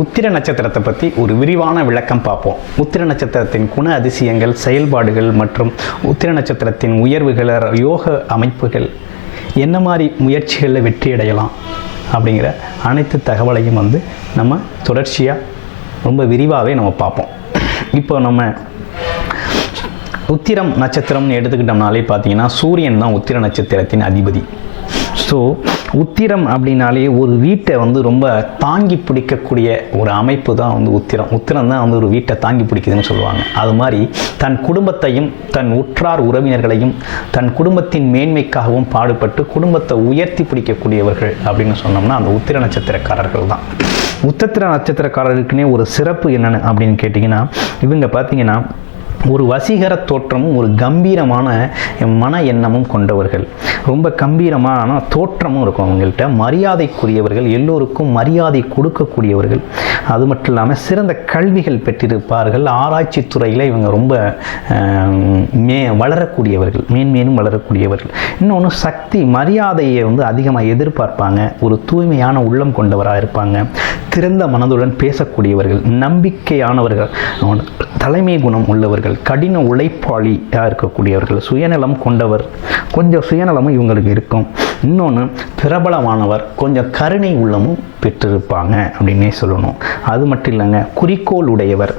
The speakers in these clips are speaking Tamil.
உத்திர நட்சத்திரத்தை பற்றி ஒரு விரிவான விளக்கம் பார்ப்போம். உத்திர நட்சத்திரத்தின் குண அதிசயங்கள் செயல்பாடுகள் மற்றும் உத்திர நட்சத்திரத்தின் உயர்வுகள் யோக அமைப்புகள். என்ன மாதிரி முயற்சிகளில் வெற்றியடையலாம் அப்படிங்கிற அனைத்து தகவலையும் வந்து நம்ம தொடர்ச்சியாக ரொம்ப விரிவாகவே நம்ம பார்ப்போம். இப்போ நம்ம உத்திரம் நட்சத்திரம்னு எடுத்துக்கிட்டோம்னாலே பார்த்தீங்கன்னா சூரியன் தான் உத்திர நட்சத்திரத்தின் அதிபதி. ஸோ உத்திரம் அப்படின்னாலே ஒரு வீட்டை வந்து ரொம்ப தாங்கி பிடிக்கக்கூடிய ஒரு அமைப்பு தான் வந்து உத்திரம். உத்திரம் தான் வந்து ஒரு வீட்டை தாங்கி பிடிக்குதுன்னு சொல்லுவாங்க. அது மாதிரி தன் குடும்பத்தையும் தன் உற்றார் உறவினர்களையும் தன் குடும்பத்தின் மேன்மைக்காகவும் பாடுபட்டு குடும்பத்தை உயர்த்தி பிடிக்கக்கூடியவர்கள் அப்படின்னு சொன்னோம்னா அந்த உத்திர நட்சத்திரக்காரர்கள் தான். உத்தத்திர நட்சத்திரக்காரருக்குனே ஒரு சிறப்பு என்னென்னு அப்படின்னு கேட்டிங்கன்னா இவங்க பார்த்தீங்கன்னா ஒரு வசீகர தோற்றமும் ஒரு கம்பீரமான மன எண்ணமும் கொண்டவர்கள். ரொம்ப கம்பீரமான தோற்றமும் இருக்கும் அவங்கள்ட்ட. மரியாதைக்குரியவர்கள் எல்லோருக்கும் மரியாதை கொடுக்கக்கூடியவர்கள். அது மட்டும் இல்லாமல் சிறந்த கல்விகள் பெற்றிருப்பார்கள். ஆராய்ச்சி துறையில் இவங்க ரொம்ப மே வளரக்கூடியவர்கள் மேன்மேலும் வளரக்கூடியவர்கள். இன்னொன்று சக்தி மரியாதையை வந்து அதிகமாக எதிர்பார்ப்பாங்க. ஒரு தூய்மையான உள்ளம் கொண்டவராக இருப்பாங்க. திறந்த மனதுடன் பேசக்கூடியவர்கள் நம்பிக்கையானவர்கள். தலைமை குணம் உள்ளவர்கள். கடின உழைப்பாளியாக இருக்கக்கூடியவர்கள் சுயநலம் கொண்டவர். கொஞ்சம் சுயநலமும் இவங்களுக்கு இருக்கும். இன்னொன்று பிரபலமானவர். கொஞ்சம் கருணை உள்ளமும் பெற்றிருப்பாங்க அப்படின்னே சொல்லணும். அது மட்டும் இல்லைங்க குறிக்கோள் உடையவர்.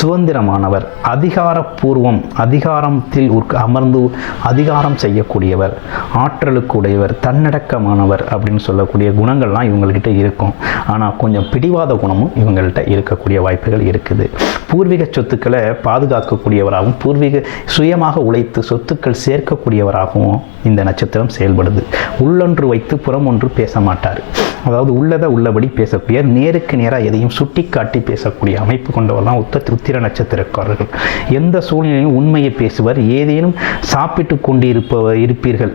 சுதந்திரமானவர் அதிகாரப்பூர்வம் அதிகாரத்தில் அமர்ந்து அதிகாரம் செய்யக்கூடியவர் ஆற்றலுக்குடையவர் தன்னடக்கமானவர் அப்படின்னு சொல்லக்கூடிய குணங்கள்லாம் இவங்கள்கிட்ட இருக்கும். ஆனால் கொஞ்சம் பிடிவாத குணமும் இவங்கள்ட்ட இருக்கக்கூடிய வாய்ப்புகள் இருக்குது. பூர்வீக சொத்துக்களை பாதுகாக்கக்கூடியவராகவும் பூர்வீக சுயமாக உழைத்து சொத்துக்கள் சேர்க்கக்கூடியவராகவும் இந்த நட்சத்திரம் செயல்படுது. உள்ளொன்று வைத்து புறம் ஒன்று பேச மாட்டார் அதாவது உள்ளதை உள்ளபடி பேசக்கூடிய நேருக்கு நேராக எதையும் சுட்டிக்காட்டி பேசக்கூடிய அமைப்பு கொண்டவர்லாம் உத்த உத்திர நட்சத்திரக்காரர்கள். எந்த சூழ்நிலையும் உண்மையை பேசுவர் ஏதேனும் சாப்பிட்டு கொண்டு இருப்ப இருப்பீர்கள்.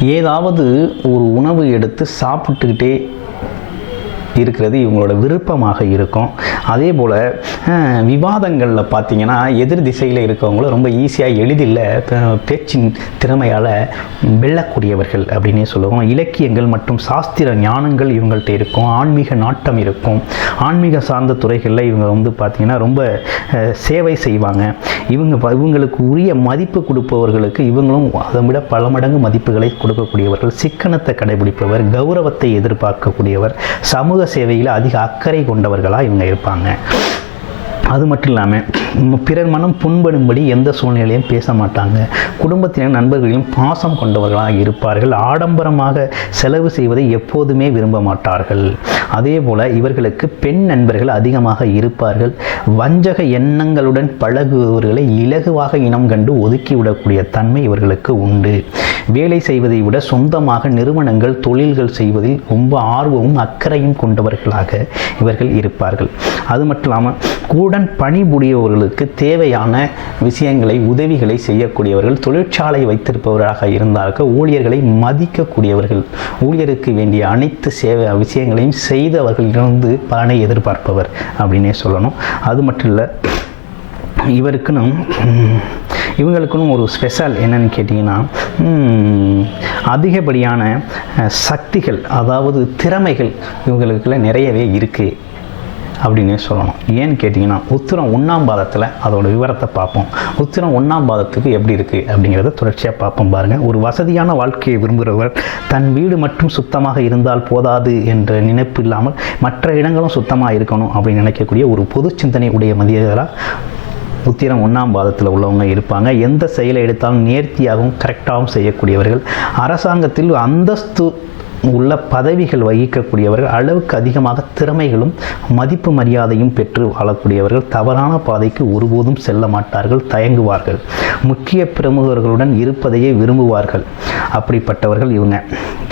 ஏதாவது ஒரு உணவு எடுத்து சாப்பிட்டுக்கிட்டே இருக்கிறது இவங்களோட விருப்பமாக இருக்கும். அதே போல் விவாதங்களில் பார்த்தீங்கன்னா எதிர் திசையில் இருக்கவங்களும் ரொம்ப ஈஸியாக எளிதில் பேச்சின் திறமையால் வெல்லக்கூடியவர்கள் அப்படின்னே சொல்லுவோம். இலக்கியங்கள் மற்றும் சாஸ்திர ஞானங்கள் இவங்கள்ட்ட இருக்கும். ஆன்மீக நாட்டம் இருக்கும். ஆன்மீக சார்ந்த துறைகளில் இவங்க வந்து பார்த்திங்கன்னா ரொம்ப சேவை செய்வாங்க. இவங்க இவங்களுக்கு உரிய மதிப்பு கொடுப்பவர்களுக்கு இவங்களும் அதை விட பல மடங்கு மதிப்புகளை கொடுக்கக்கூடியவர்கள் சிக்கனத்தை கடைபிடிப்பவர் கௌரவத்தை எதிர்பார்க்கக்கூடியவர் சமூக சேவையில் அதிக அக்கறை கொண்டவர்களாக இவங்க இருப்பாங்க. அது மட்டும் இல்லாமல் பிறர் மனம் புண்படும்படி எந்த சூழ்நிலையும் பேச மாட்டாங்க. குடும்பத்தினர் நண்பர்களையும் பாசம் கொண்டவர்களாக இருப்பார்கள். ஆடம்பரமாக செலவு செய்வதை எப்போதுமே விரும்ப மாட்டார்கள். அதே போல் இவர்களுக்கு பெண் நண்பர்கள் அதிகமாக இருப்பார்கள். வஞ்சக எண்ணங்களுடன் பழகுபவர்களை இலகுவாக இனம் கண்டு ஒதுக்கிவிடக்கூடிய தன்மை இவர்களுக்கு உண்டு. வேலை செய்வதை விட சொந்தமாக நிறுவனங்கள் தொழில்கள் செய்வதில் ரொம்ப ஆர்வமும் அக்கறையும் கொண்டவர்களாக இவர்கள் இருப்பார்கள். அது மட்டும் இல்லாமல் கூடன் பணிபுரியவர்களுக்கு தேவையான விஷயங்களை உதவிகளை செய்யக்கூடியவர்கள் தொழிற்சாலை வைத்திருப்பவராக இருந்தார்கள். ஊழியர்களை மதிக்கக்கூடியவர்கள். ஊழியருக்கு வேண்டிய அனைத்து சேவை விஷயங்களையும் செய்து அவர்களிடமிருந்து பலனை எதிர்பார்ப்பவர் அப்படின்னே சொல்லணும். அது மட்டும் இல்லை இவருக்குன்னு இவங்களுக்குன்னு ஒரு ஸ்பெஷல் என்னன்னு கேட்டிங்கன்னா அதிகப்படியான சக்திகள் அதாவது திறமைகள் இவங்களுக்குள்ள நிறையவே இருக்குது அப்படின்னு சொல்லணும். ஏன்னு கேட்டிங்கன்னா உத்திரம் ஒன்றாம் பாதத்தில் அதோட விவரத்தை பார்ப்போம். உத்திரம் ஒன்றாம் பாதத்துக்கு எப்படி இருக்குது அப்படிங்கிறத தொடர்ச்சியாக பார்ப்போம் பாருங்கள் ஒரு வசதியான வாழ்க்கையை விரும்புகிறவர் தன் வீடு மட்டும் சுத்தமாக இருந்தால் போதாது என்ற நினைப்பு இல்லாமல் மற்ற இடங்களும் சுத்தமாக இருக்கணும் அப்படின்னு நினைக்கக்கூடிய ஒரு பொது சிந்தனை உடைய மதியதராக உத்திரம் ஒன்றாம் பாதத்தில் உள்ளவங்க இருப்பாங்க. எந்த செயலை எடுத்தாலும் நேர்த்தியாகவும் கரெக்டாகவும் செய்யக்கூடியவர்கள். அரசாங்கத்தில் அந்தஸ்து உள்ள பதவிகள் வகிக்கக்கூடியவர்கள் அளவுக்கு அதிகமாக திறமைகளும் மதிப்பு மரியாதையும் பெற்று வாழக்கூடியவர்கள் தவறான பாதைக்கு ஒருபோதும் செல்ல மாட்டார்கள் தயங்குவார்கள். முக்கிய பிரமுகர்களுடன் இருப்பதையே விரும்புவார்கள். அப்படிப்பட்டவர்கள் இவங்க.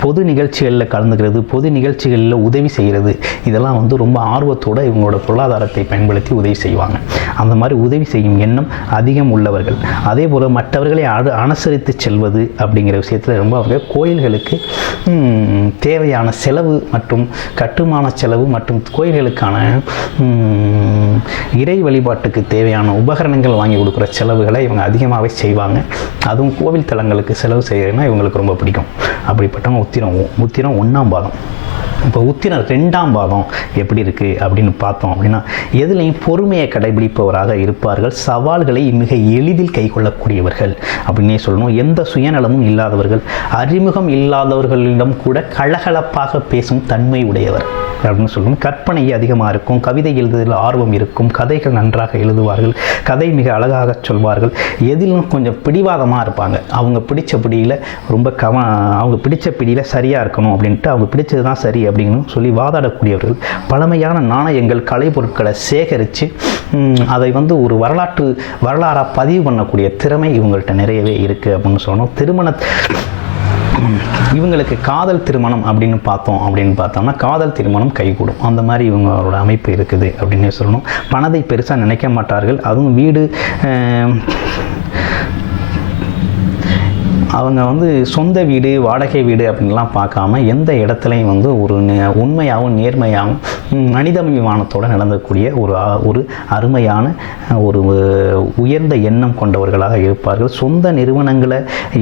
பொது நிகழ்ச்சிகளில் கலந்துக்கிறது பொது நிகழ்ச்சிகளில் உதவி செய்கிறது இதெல்லாம் வந்து ரொம்ப ஆர்வத்தோடு இவங்களோட பொருளாதாரத்தை பயன்படுத்தி உதவி செய்வாங்க. அந்த மாதிரி உதவி செய்யும் எண்ணம் அதிகம் உள்ளவர்கள். அதே போல் மற்றவர்களை அனுசரித்து செல்வது அப்படிங்கிற விஷயத்தில் ரொம்ப அவங்க கோயில்களுக்கு தேவையான செலவு மற்றும் கட்டுமான செலவு மற்றும் கோயில்களுக்கான இறை வழிபாட்டுக்கு தேவையான உபகரணங்கள் வாங்கி கொடுக்குற செலவுகளை இவங்க அதிகமாகவே செய்வாங்க. அதுவும் கோவில் தலங்களுக்கு செலவு செய்கிறதுனா இவங்களுக்கு ரொம்ப பிடிக்கும். அப்படிப்பட்டவங்க உத்திரம் உத்திரம் ஒன்றாம் பாதம் இப்போ உத்திரம் ரெண்டாம் பாதம் எப்படி இருக்குது அப்படின்னு பார்த்தோம் அப்படின்னா எதுலேயும் பொறுமையை கடைபிடிப்பவராக இருப்பார்கள் சவால்களை மிக எளிதில் கைக்கொள்ளக்கூடியவர்கள் அப்படின்னே சொல்லணும். எந்த சுயநலமும் இல்லாதவர்கள் அறிமுகம் இல்லாதவர்களிடம் கூட கலகலப்பாக பேசும் தன்மை உடையவர். அப்படின்னு சொல்லணும் கற்பனை அதிகமாக இருக்கும். கவிதை எழுதுதல் ஆர்வம் இருக்கும். கதைகள் நன்றாக எழுதுவார்கள். கதை மிக அழகாக சொல்வார்கள். எதிலும் கொஞ்சம் பிடிவாதமாக இருப்பாங்க. அவங்க பிடிச்ச பிடியில் ரொம்ப கவ அவங்க பிடிச்ச பிடியில் சரியாக இருக்கணும் அப்படின்ட்டு அவங்க பிடிச்சது தான் சரி அப்படின்னு சொல்லி வாதாடக்கூடியவர்கள். பழமையான நாணயங்கள் கலைப்பொருட்களை சேகரித்து அதை வந்து ஒரு வரலாற்று வரலாறாக பதிவு பண்ணக்கூடிய திறமை இவங்கள்ட்ட நிறையவே இருக்குது அப்படின்னு சொல்லணும். திருமண இவங்களுக்கு காதல் திருமணம் அப்படின்னு பார்த்தோம் அப்படின்னு பார்த்தோம்னா காதல் திருமணம் கைகூடும். அந்த மாதிரி இவங்களோட அமைப்பு இருக்குது அப்படின்னே சொல்லணும். பணத்தை பெருசாக நினைக்க மாட்டார்கள். அதுவும் வீடு அவங்க வந்து சொந்த வீடு வாடகை வீடு அப்படின்லாம் பார்க்காம எந்த இடத்துலையும் வந்து ஒரு நே- உண்மையாகவும் நேர்மையாகவும் மனிதாபிமானத்தோடு நடந்தக்கூடிய ஒரு ஒரு அருமையான ஒரு உயர்ந்த எண்ணம் கொண்டவர்களாக இருப்பார்கள். சொந்த நிறுவனங்களை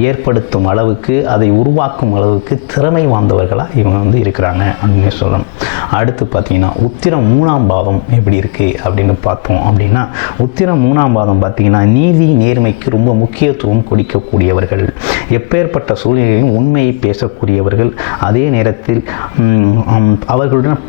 ஏற்படுத்தும் அளவுக்கு அதை உருவாக்கும் அளவுக்கு திறமை வாய்ந்தவர்களாக இவங்க வந்து இருக்கிறாங்க அப்படின்னு சொல்லணும். அடுத்து பார்த்தீங்கன்னா உத்திரம் மூணாம் பாதம் எப்படி இருக்குது அப்படின்னு பார்த்தோம் அப்படின்னா உத்திரம் மூணாம் பாதம் பார்த்தீங்கன்னா நீதி நேர்மைக்கு ரொம்ப முக்கியத்துவம் கொடுக்கக்கூடியவர்கள். எப்பேற்பட்ட சூழ்நிலையிலும் உண்மையை பேசக்கூடியவர்கள். அதே நேரத்தில் அவர்களுடன்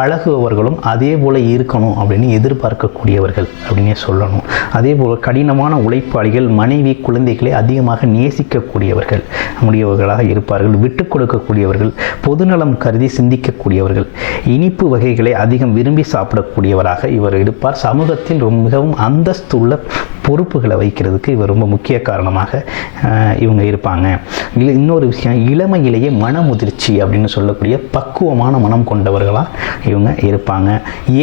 பழகுபவர்களும் அதே போல் இருக்கணும் அப்படின்னு எதிர்பார்க்கக்கூடியவர்கள் அப்படின்னே சொல்லணும். அதே போல் கடினமான உழைப்பாளிகள் மனைவி குழந்தைகளை அதிகமாக நேசிக்கக்கூடியவர்கள் முடியவர்களாக இருப்பார்கள் விட்டு கொடுக்கக்கூடியவர்கள் பொதுநலம் கருதி சிந்திக்கக்கூடியவர்கள் இனிப்பு வகைகளை அதிகம் விரும்பி சாப்பிடக்கூடியவராக இவர் இருப்பார். சமூகத்தில் ரொம்ப மிகவும் அந்தஸ்துள்ள பொறுப்புகளை வைக்கிறதுக்கு இவர் ரொம்ப முக்கிய காரணமாக இவங்க இருப்பாங்க. இன்னொரு விஷயம் இளமையிலேயே மனமுதிர்ச்சி அப்படின்னு சொல்லக்கூடிய பக்குவமான மனம் கொண்டவர்களாக இவங்க இருப்பாங்க.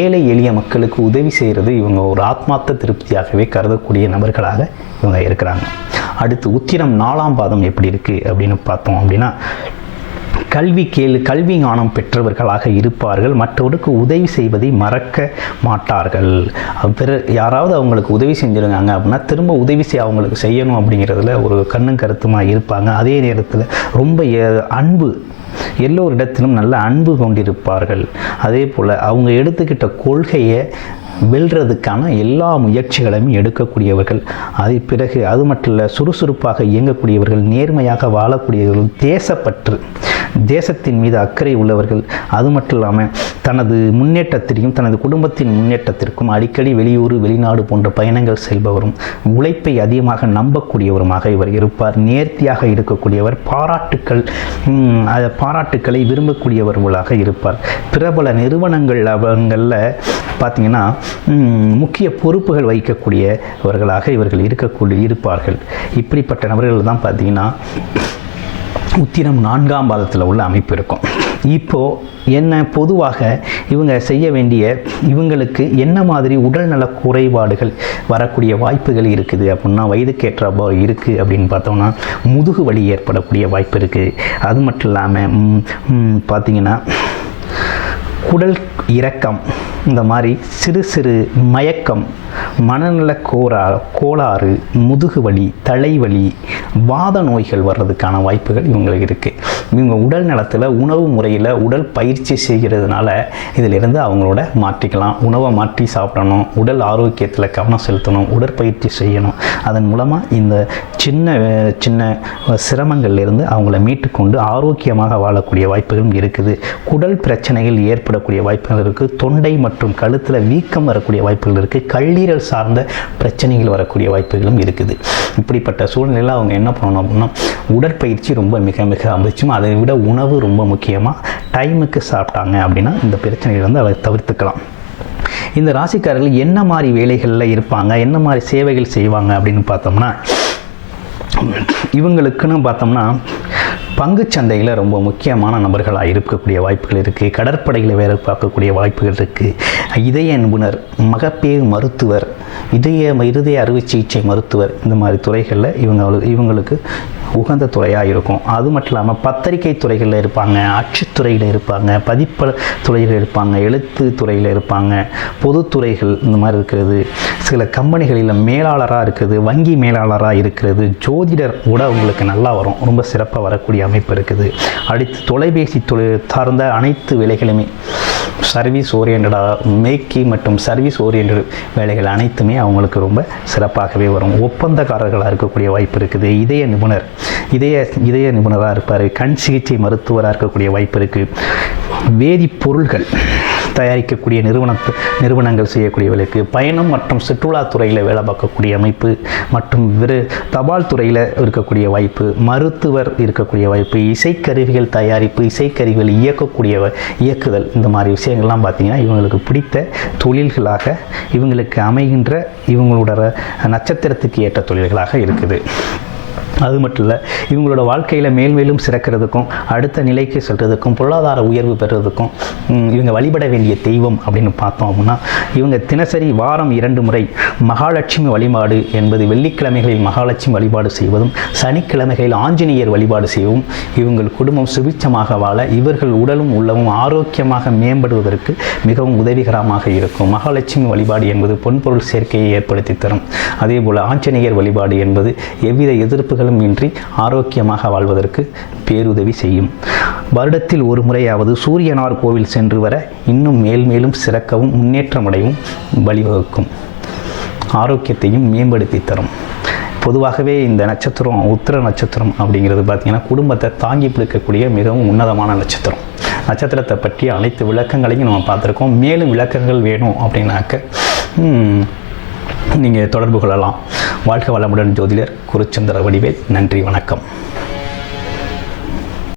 ஏழை எளிய மக்களுக்கு உதவி செய்கிறது இவங்க ஒரு ஆத்மார்த்த திருப்தியாகவே கருதக்கூடிய நபர்களாக இவங்க இருக்கிறாங்க. அடுத்து உத்திரம் நாலாம் பாதம் எப்படி இருக்குது அப்படின்னு பார்த்தோம் அப்படின்னா கல்வி கேள் கல்வி ஞானம் பெற்றவர்களாக இருப்பார்கள். மற்றவருக்கு உதவி செய்வதை மறக்க மாட்டார்கள். பிற யாராவது அவங்களுக்கு உதவி செஞ்சுருக்காங்க அப்படின்னா திரும்ப உதவி செய்ய அவங்களுக்கு செய்யணும் அப்படிங்கிறதுல ஒரு கண்ணும் கருத்துமாக இருப்பாங்க. அதே நேரத்தில் ரொம்ப அன்பு எல்லோரிடத்திலும் நல்ல அன்பு கொண்டிருப்பார்கள். அதே போல் அவங்க எடுத்துக்கிட்ட கொள்கையை வெல்றதுக்கான எல்லா முயற்சிகளையும் எடுக்கக்கூடியவர்கள். அது பிறகு அது மட்டும் இல்லை சுறுசுறுப்பாக இயங்கக்கூடியவர்கள் நேர்மையாக வாழக்கூடியவர்கள் தேசப்பற்று தேசத்தின் மீது அக்கறை உள்ளவர்கள். அது மட்டும் இல்லாமல் தனது முன்னேற்றத்திற்கும் தனது குடும்பத்தின் முன்னேற்றத்திற்கும் அடிக்கடி வெளியூர் வெளிநாடு போன்ற பயணங்கள் செல்பவரும் உழைப்பை அதிகமாக நம்பக்கூடியவருமாக இவர் இருப்பார். நேர்த்தியாக இருக்கக்கூடியவர் பாராட்டுக்கள் பாராட்டுக்களை விரும்பக்கூடியவர்களாக இருப்பார். பிரபல நிறுவனங்கள் அவங்களில் பார்த்தீங்கன்னா முக்கிய பொறுப்புகள் வைக்கக்கூடியவர்களாக இவர்கள் இருக்கக்கூடிய இருப்பார்கள். இப்படிப்பட்ட நபர்கள் தான் பார்த்தீங்கன்னா உத்திரம் நான்காம் பாதத்தில் உள்ள அமைப்பு இருக்கும். இப்போ என்ன பொதுவாக இவங்க செய்ய வேண்டிய இவங்களுக்கு என்ன மாதிரி உடல்நல குறைபாடுகள் வரக்கூடிய வாய்ப்புகள் இருக்குது அப்படின்னா வயதுக்கேற்ற இருக்குது அப்படின்னு பார்த்தோம்னா முதுகு வலி ஏற்படக்கூடிய வாய்ப்பு இருக்குது அது மட்டும் இல்லாமல் பார்த்திங்கன்னா குடல் இறக்கம் இந்த மாதிரி சிறு சிறு மயக்கம் மனநல கோரா கோளாறு முதுகு வலி தலைவலி வாத நோய்கள் வர்றதுக்கான வாய்ப்புகள் இவங்களுக்கு இருக்குது இவங்க உடல் நலத்தில் உணவு முறையில் உடல் பயிற்சி செய்கிறதுனால இதிலிருந்து அவங்களோட மாற்றிக்கலாம். உணவை மாற்றி சாப்பிடணும் உடல் ஆரோக்கியத்தில் கவனம் செலுத்தணும் உடற்பயிற்சி செய்யணும். அதன் மூலமாக இந்த சின்ன சின்ன சிரமங்கள்லேருந்து அவங்கள மீட்டுக்கொண்டு ஆரோக்கியமாக வாழக்கூடிய வாய்ப்புகளும் இருக்குது. குடல் பிரச்சனைகள் ஏற்படக்கூடிய வாய்ப்புகள் இருக்குது தொண்டை மற்றும் மற்றும் கழுத்தில் வீக்கம் வரக்கூடிய வாய்ப்புகள் இருக்குது கல்லீரல் சார்ந்த பிரச்சனைகள் வரக்கூடிய வாய்ப்புகளும் இருக்குது. இப்படிப்பட்ட சூழ்நிலையில் அவங்க என்ன பண்ணணும் அப்படின்னா உடற்பயிற்சி ரொம்ப மிக மிக அமைச்சும் அதை விட உணவு ரொம்ப முக்கியமாக டைமுக்கு சாப்பிட்டாங்க அப்படின்னா இந்த பிரச்சனைகள் வந்து அதை தவிர்த்துக்கலாம். இந்த ராசிக்காரர்கள் என்ன மாதிரி வேலைகளில் இருப்பாங்க என்ன மாதிரி சேவைகள் செய்வாங்க அப்படின்னு பார்த்தோம்னா இவங்களுக்குன்னு பார்த்தோம்னா பங்குச்சந்தையில் ரொம்ப முக்கியமான நபர்களாக இருக்கக்கூடிய வாய்ப்புகள் இருக்குது கடற்படையில் வேலை பார்க்கக்கூடிய வாய்ப்புகள் இருக்குது இதய நிபுணர் மகப்பேறு மருத்துவர் இதய இருதய அறுவை சிகிச்சை மருத்துவர் இந்த மாதிரி துறைகளில் இவங்க இவங்களுக்கு உகந்த துறையாக இருக்கும். அது மட்டும் இல்லாமல் பத்திரிகை துறைகளில் இருப்பாங்க அச்சுத்துறையில் இருப்பாங்க பதிப்ப துறையில் இருப்பாங்க எழுத்து துறையில் இருப்பாங்க பொதுத்துறைகள் இந்த மாதிரி இருக்கிறது. சில கம்பெனிகளில் மேலாளராக இருக்குது வங்கி மேலாளராக இருக்கிறது. ஜோதிடர் கூட உங்களுக்கு நல்லா வரும். ரொம்ப சிறப்பாக வரக்கூடிய அமைப்பு இருக்குது. அடுத்து தொலைபேசி தொழில் சார்ந்த அனைத்து வேலைகளுமே. சர்வீஸ் ஓரியன்டாக மேக்கி மற்றும் சர்வீஸ் ஓரியன்ட் வேலைகள் அனைத்துமே அவங்களுக்கு ரொம்ப சிறப்பாகவே வரும். ஒப்பந்தக்காரர்களாக இருக்கக்கூடிய வாய்ப்பு இருக்குது. இதய நிபுணர் இதய இதய நிபுணராக இருப்பார். கண் சிகிச்சை மருத்துவராக இருக்கக்கூடிய வாய்ப்பு இருக்குது வேதிப்பொருள்கள் தயாரிக்கக்கூடிய நிறுவனத்து நிறுவனங்கள் செய்யக்கூடியவர்களுக்கு பயணம் மற்றும் சுற்றுலாத்துறையில் வேலை பார்க்கக்கூடிய அமைப்பு மற்றும் வெறு தபால் துறையில் இருக்கக்கூடிய வாய்ப்பு மருத்துவர் இருக்கக்கூடிய வாய்ப்பு இசைக்கருவிகள் தயாரிப்பு இசைக்கருவிகள் இயக்கக்கூடிய இயக்குதல் இந்த மாதிரி விஷயங்கள்லாம் பார்த்தீங்கன்னா இவங்களுக்கு பிடித்த தொழில்களாக இவங்களுக்கு அமைகின்ற இவங்களோட நட்சத்திரத்துக்கு ஏற்ற தொழில்களாக இருக்குது. அது மட்டும் இல்லை இவங்களோட வாழ்க்கையில் மேல் மேலும் சிறக்கிறதுக்கும் அடுத்த நிலைக்கு செல்றதுக்கும் பொருளாதார உயர்வு பெறுறதுக்கும் இவங்க வழிபட வேண்டிய தெய்வம் அப்படின்னு பார்த்தோம் அப்படின்னா இவங்க தினசரி வாரம் இரண்டு முறை மகாலட்சுமி வழிபாடு என்பது வெள்ளிக்கிழமைகளில் மகாலட்சுமி வழிபாடு செய்வதும் சனிக்கிழமைகளில் ஆஞ்சநேயர் வழிபாடு செய்யவும் இவங்கள் குடும்பம் சுபிச்சமாக வாழ இவர்கள் உடலும் உள்ளமும் ஆரோக்கியமாக மேம்படுவதற்கு மிகவும் உதவிகரமாக இருக்கும். மகாலட்சுமி வழிபாடு என்பது பொன்பொருள் சேர்க்கையை ஏற்படுத்தி தரும். அதே போல் ஆஞ்சநேயர் வழிபாடு என்பது எவ்வித எதிர்ப்புகள் எதிர்ப்புகளும் இன்றி ஆரோக்கியமாக வாழ்வதற்கு பேருதவி செய்யும். வருடத்தில் ஒரு முறையாவது சூரியனார் கோவில் சென்று வர இன்னும் மேல் மேலும் சிறக்கவும் முன்னேற்றமடையவும் வழிவகுக்கும். ஆரோக்கியத்தையும் மேம்படுத்தி தரும். பொதுவாகவே இந்த நட்சத்திரம் உத்திர நட்சத்திரம் அப்படிங்கிறது பார்த்திங்கன்னா குடும்பத்தை தாங்கி பிடிக்கக்கூடிய மிகவும் உன்னதமான நட்சத்திரம். நட்சத்திரத்தை பற்றிய அனைத்து விளக்கங்களையும் நம்ம பார்த்துருக்கோம். மேலும் விளக்கங்கள் வேணும் அப்படின்னாக்க நீங்கள் தொடர்பு கொள்ளலாம். வாழ்க வளமுடன் ஜோதிடர் குருச்சந்திர வடிவேல். நன்றி வணக்கம்.